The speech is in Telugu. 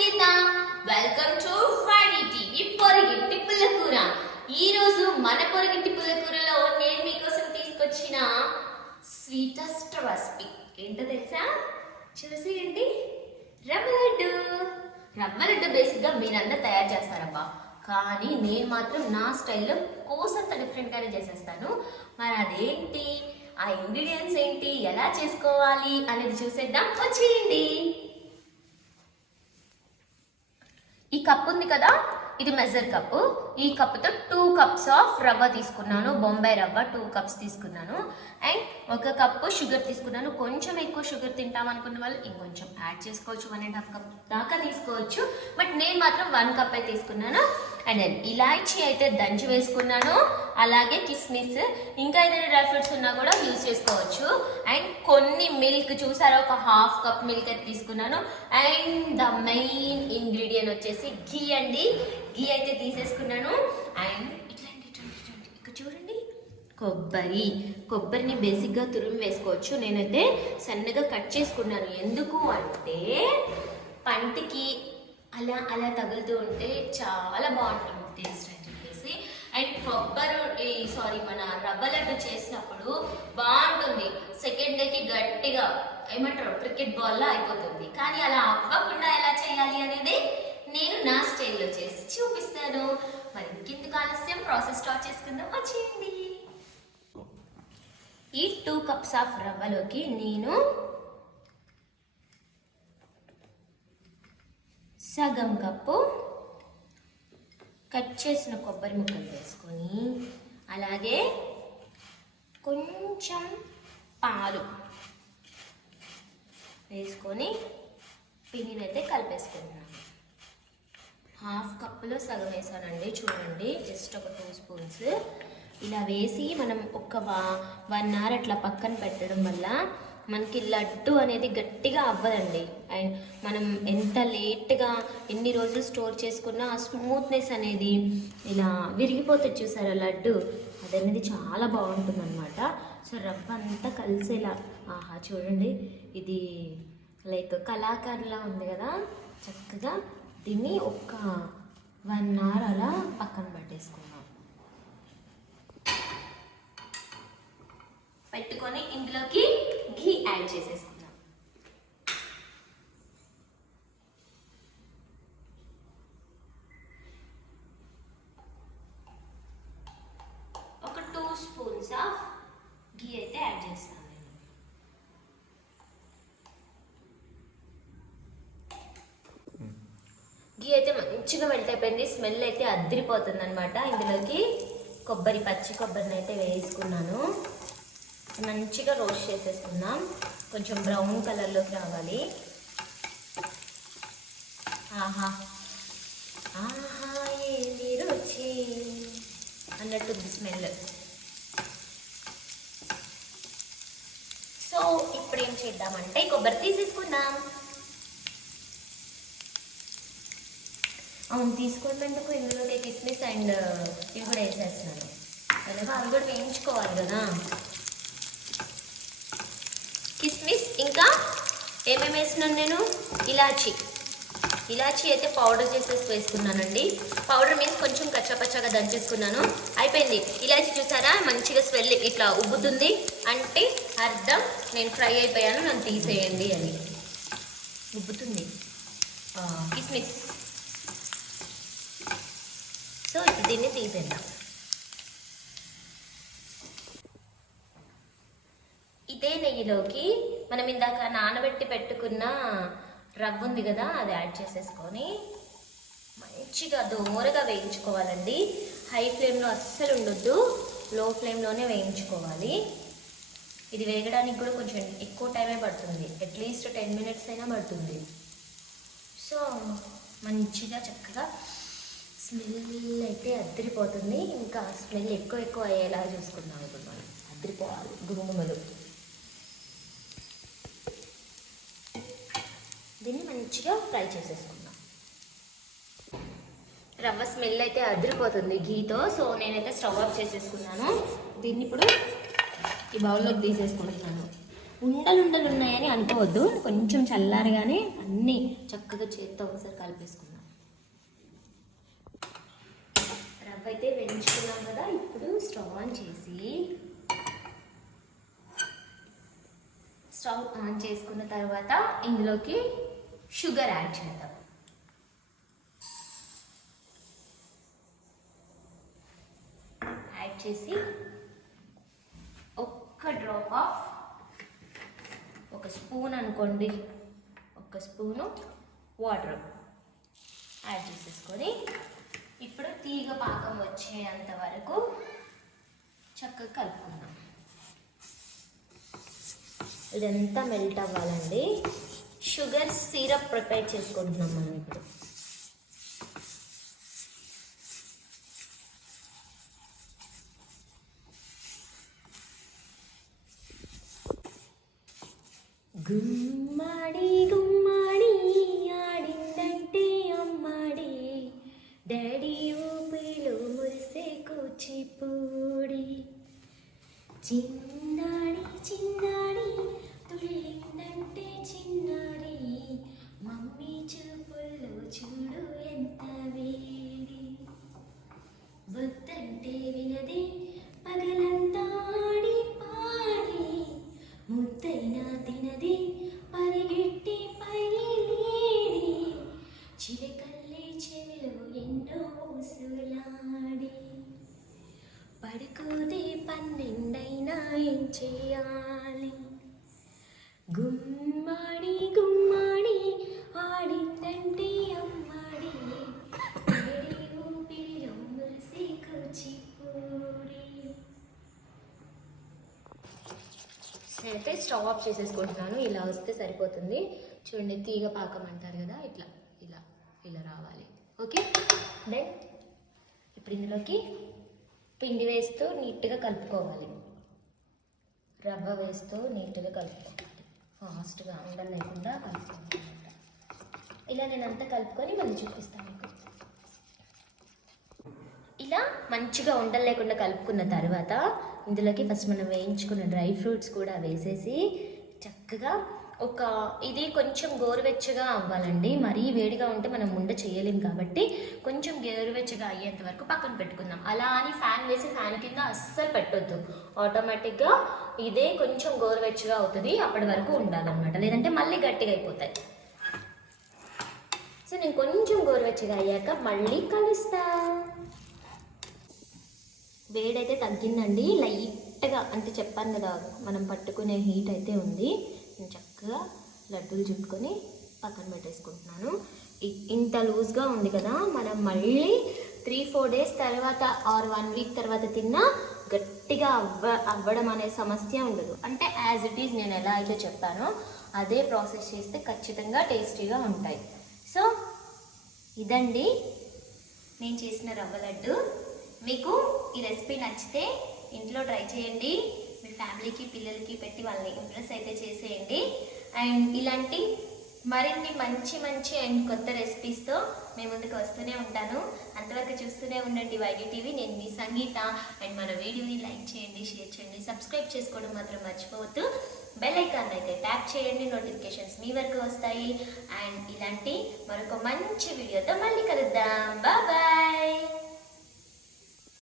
జరిగిందా? వెల్కమ్ టు ఫనీ టీవీ పొరగింటి పుల్లకూర. ఈ రోజు మన పొరగింటి పుల్లకూరలో నేను మీకోసం తీసుకొచ్చిన స్వీటెస్ట్ రెసిపీ ఏంటో తెలుసా? చూసేయండి, రవ్వ లడ్డు. రవ్వ లడ్డు బేసిక్గా మీరందరూ తయారు చేస్తారబ్బా, కానీ నేను మాత్రం నా స్టైల్లో కోసంత డిఫరెంట్గానే చేసేస్తాను. మరి అదేంటి, ఆ ఇంగ్రీడియంట్స్ ఏంటి, ఎలా చేసుకోవాలి అనేది చూసేద్దాం, వచ్చేయండి. ఈ కప్ ఉంది కదా, ఇది మెజర్ కప్పు. ఈ కప్పుతో 2 కప్స్ ఆఫ్ రవ్వ తీసుకున్నాను, బొంబాయి రవ్వ 2 కప్స్ తీసుకున్నాను. అండ్ 1 కప్పు షుగర్ తీసుకున్నాను. కొంచెం ఎక్కువ షుగర్ తింటాం అనుకున్న వాళ్ళు ఇంకొంచెం యాడ్ చేసుకోవచ్చు, 1.5 కప్ దాకా తీసుకోవచ్చు. బట్ నేను మాత్రం 1 కప్ అయితే తీసుకున్నాను. అండ్ దెన్ ఇలాచీ అయితే దంచి వేసుకున్నాను, అలాగే కిస్మిస్, ఇంకా ఏదైనా డ్రై ఫ్రూట్స్ ఉన్నా కూడా యూజ్ చేసుకోవచ్చు. అండ్ కొన్ని మిల్క్, చూసారా, ఒక 1/2 కప్ మిల్క్ అయితే తీసుకున్నాను. అండ్ ద మెయిన్ ఇంగ్రీడియంట్ వచ్చేసి ఘీ అండి. ఘీ అయితే తీసేసుకున్నాను. అండ్ ఇట్లాంటి ఇక్కడ చూడండి, కొబ్బరిని బేసిక్గా తురిమి వేసుకోవచ్చు. నేనైతే సన్నగా కట్ చేసుకున్నాను. ఎందుకు అంటే పంటికి అలా అలా తగులుతూ ఉంటే చాలా బాగుంటుంది టేస్ట్ అని చెప్పేసి. అండ్ మన రవ్వ లడ్డు చేసినప్పుడు బాగుంటుంది. సెకండ్ డేకి గట్టిగా ఏమంటారు, క్రికెట్ బాల్లా అయిపోతుంది. కానీ అలా అవ్వకుండా ఎలా చేయాలి అనేది నేను నా స్టైల్లో చేసి చూపిస్తాను. మరి ఇంకెందుకు ఆలస్యం, ప్రాసెస్ స్టార్ట్ చేసుకుందాం, వచ్చేయండి. ఈ 2 కప్స్ ఆఫ్ రవ్వలోకి నేను సగం కప్పు కట్ చేసిన కొబ్బరి ముక్కలు వేసుకొని, అలాగే కొంచెం పాలు వేసుకొని పిండిని అయితే కలిపేసుకుంటున్నాను. 1/2 కప్పులో సగం వేసానండి, చూడండి, జస్ట్ ఒక 2 స్పూన్స్ ఇలా వేసి మనం ఒక 1 అవర్ అట్లా పక్కన పెట్టడం వల్ల మనకి లడ్డు అనేది గట్టిగా అవ్వదండి. అండ్ మనం ఎంత లేట్గా ఎన్ని రోజులు స్టోర్ చేసుకున్నా ఆ స్మూత్నెస్ అనేది ఇలా విరిగిపోతుంది, చూసారా లడ్డు, అదనేది చాలా బాగుంటుంది అనమాట. సో రవ్వ అంతా కలిసేలా, ఆహా చూడండి, ఇది లైక్ కళాకారులా ఉంది కదా. చక్కగా దీన్ని ఒక 1 అవర్ అలా పక్కన పెట్టేసుకున్నాం. పెట్టుకొని ఇందులోకి ఘీ యాడ్ చేసేసుకుందాం. ఒక 2 స్పూన్స్ ఆఫ్ ఘీ అయితే యాడ్ చేస్తాను నేను. ఘీ అయితే మంచిగా మెల్ట్ అయిపోయింది, స్మెల్ అయితే అద్దరిపోతుంది అనమాట. ఇందులోకి పచ్చి కొబ్బరిని అయితే వేసుకున్నాను. మంచిగా రోస్ట్ చేసేసుకుందాం, కొంచెం బ్రౌన్ కలర్లోకి రావాలి. ఆహా ఆహా ఏమి రుచి అన్నట్టుంది స్మెల్. సో ఇప్పుడు ఏం చేద్దామంటే కొబ్బరి తీసేసుకుందాం. అవును, తీసుకున్నందుకు ఇందులోకి కిస్మిస్ అండ్ ఇవి కూడా వేసేస్తున్నాను. అలాగే అవి కూడా వేయించుకోవాలి కదా. కిస్మిస్ ఇంకా ఏమేమి వేసినాను నేను, ఇలాచీ అయితే పౌడర్ చేసేసి వేసుకున్నానండి. పౌడర్ మీన్స్ కొంచెం కచ్చాపచ్చాగా దంచేసుకున్నాను. అయిపోయింది. ఇలాచీ చూసారా, మంచిగా స్మెల్ ఇట్లా ఉబ్బుతుంది అంటే అర్థం నేను ఫ్రై అయిపోయాను, నన్ను తీసేయండి అని. ఉబ్బుతుంది కిస్మిస్. సో ఇప్పుడు దీన్ని తీసేద్దాం. ఇదే నెయ్యిలోకి మనం ఇందాక నానబెట్టి పెట్టుకున్న రవ్వ ఉంది కదా, అది యాడ్ చేసేసుకొని మంచిగా దూరగా వేయించుకోవాలండి. హై ఫ్లేమ్లో అస్సలు ఉండొద్దు, లో ఫ్లేమ్లోనే వేయించుకోవాలి. ఇది వేగడానికి కూడా కొంచెం ఎక్కువ టైమే పడుతుంది, అట్లీస్ట్ 10 మినిట్స్ అయినా పడుతుంది. సో మంచిగా చక్కగా స్మెల్ అయితే అద్దరిపోతుంది. ఇంకా స్మెల్ ఎక్కువ అయ్యేలా చూసుకుందాం. ఇప్పుడు మనం అద్దరిపోవాలి, గురుములు. దీన్ని మంచిగా ఫ్రై చేసేసుకుందాం. రవ్వ స్మెల్ అయితే అదిరిపోతుంది ఘీతో. సో నేనైతే స్టవ్ ఆఫ్ చేసేసుకున్నాను. దీన్ని ఇప్పుడు ఈ బౌల్లోకి తీసేసుకుంటున్నాను. ఉండలు ఉండలు ఉన్నాయని అనుకోవద్దు, కొంచెం చల్లారగానే అన్నీ చక్కగా చేత్తో ఒకసారి కలిపేసుకుందాం. రవ్వ అయితే వేయించుకున్నాం కదా, ఇప్పుడు స్టవ్ ఆన్ చేసుకున్న తర్వాత ఇందులోకి షుగర్ యాడ్ చేద్దాం. యాడ్ చేసి ఒక్క డ్రాప్ ఆఫ్, ఒక స్పూన్ అనుకోండి, ఒక స్పూను వాటర్ యాడ్ చేసేసుకొని ఇప్పుడు తీగ పాకం వచ్చేంత వరకు చక్కగా కలుపుకుందాం. ఇదంతా మెల్ట్ అవ్వాలండి. షుగర్ సిరప్ ప్రిపేర్ చేసుకుంటున్నాం మనం ఇప్పుడు. గుమ్మాడి గుమ్మాడి ఆడిందంటే అమ్మాడి, డాడీ ఊపిలో మురిసే కూచిపూడి, చిన్నాడి చిన్నాడి తుళ్ళిందంటే చిన్నారి, మమ్మీ చూపుల్లో చూడు ఎంత వేడి, వద్దంటే వినది పగలంతా ఆడి పాడి, ముద్దైనా తినది పరిగెట్టి పైలేడి, చిలకల్లే చెవిలో ఎన్నో ఊసులాడి, పడుకోదే 12 ఏం చేయాలి, గుమ్మాడి గుమ్మాడి ఆడిందంటే అమ్మాడి, వేడి ఊపిరిలో మురిసి కూచిపూడి. నేనైతే స్టవ్ ఆఫ్ చేసేసుకుంటున్నాను. ఇలా వస్తే సరిపోతుంది. చూడండి, తీగ పాకం అంటారు కదా, ఇట్లా ఇలా ఇలా రావాలి. ఓకే, దెన్ ఇప్పుడు ఇందులోకి పిండి వేస్తూ నీట్గా కలుపుకోవాలి. రవ్వ వేస్తూ నీట్గా కలుపుకోవాలి. ఫాస్ట్గా ఉండలు లేకుండా కలుపుకోవాలన్నమాట. ఇలా నేను అంతా కలుపుకొని మళ్ళీ చూపిస్తాను మీకు. ఇలా మంచిగా ఉండలు లేకుండా కలుపుకున్న తర్వాత ఇందులోకి ఫస్ట్ మనం వేయించుకున్న డ్రై ఫ్రూట్స్ కూడా వేసేసి చక్కగా ఇది కొంచెం గోరువెచ్చగా అవ్వాలండి. మరీ వేడిగా ఉంటే మనం ఉండ చేయలేం కాబట్టి కొంచెం గోరువెచ్చగా అయ్యేంత వరకు పక్కన పెట్టుకుందాం. అలా అని ఫ్యాన్ వేసి ఫ్యాన్ కింద అస్సలు పెట్టొద్దు. ఆటోమేటిక్గా ఇదే కొంచెం గోరువెచ్చగా అవుతుంది, అప్పటి వరకు ఉండాలన్నమాట, లేదంటే మళ్ళీ గట్టిగా అయిపోతాయి. సో నేను కొంచెం గోరువెచ్చగా అయ్యాక మళ్ళీ కలుస్తా. వేడైతే తగ్గిందండి, లైట్గా అంటే చెప్పాను కదా మనం పట్టుకునే హీట్ అయితే ఉంది. నేను చక్కగా లడ్డూలు చుట్టుకొని పక్కన పెట్టేసుకుంటున్నాను. ఇంత లూజ్గా ఉంది కదా, మనం మళ్ళీ 3-4 డేస్ తర్వాత ఆర్ 1 వీక్ తర్వాత తిన్నా గట్టిగా అవ్వడం అనే సమస్య ఉండదు. అంటే యాజ్ ఇట్ ఈజ్ నేను ఎలా అయితే చెప్పానో అదే ప్రాసెస్ చేస్తే ఖచ్చితంగా టేస్టీగా ఉంటాయి. సో ఇదండి నేను చేసిన రవ్వ లడ్డు. మీకు ఈ రెసిపీ నచ్చితే ఇంట్లో ట్రై చేయండి. మీ ఫ్యామిలీకి పిల్లలకి పెట్టి వాళ్ళని ఇంప్రెస్ అయితే చేసేయండి. అండ్ ఇలాంటి మరిన్ని మంచి మంచి అండ్ కొత్త రెసిపీస్తో మీ ముందుకు వస్తూనే ఉంటాను. అంతవరకు చూస్తూనే ఉండండి వైగి టీవీ. నేను మీ సంగీత. అండ్ మన వీడియోని లైక్ చేయండి, షేర్ చేయండి, సబ్స్క్రైబ్ చేసుకోవడం మాత్రం మర్చిపోవద్దు. బెల్ ఐకాన్ అయితే ట్యాప్ చేయండి, నోటిఫికేషన్స్ మీ వరకు వస్తాయి. అండ్ ఇలాంటి మరొక మంచి వీడియోతో మళ్ళీ కలుద్దాం. బాయ్.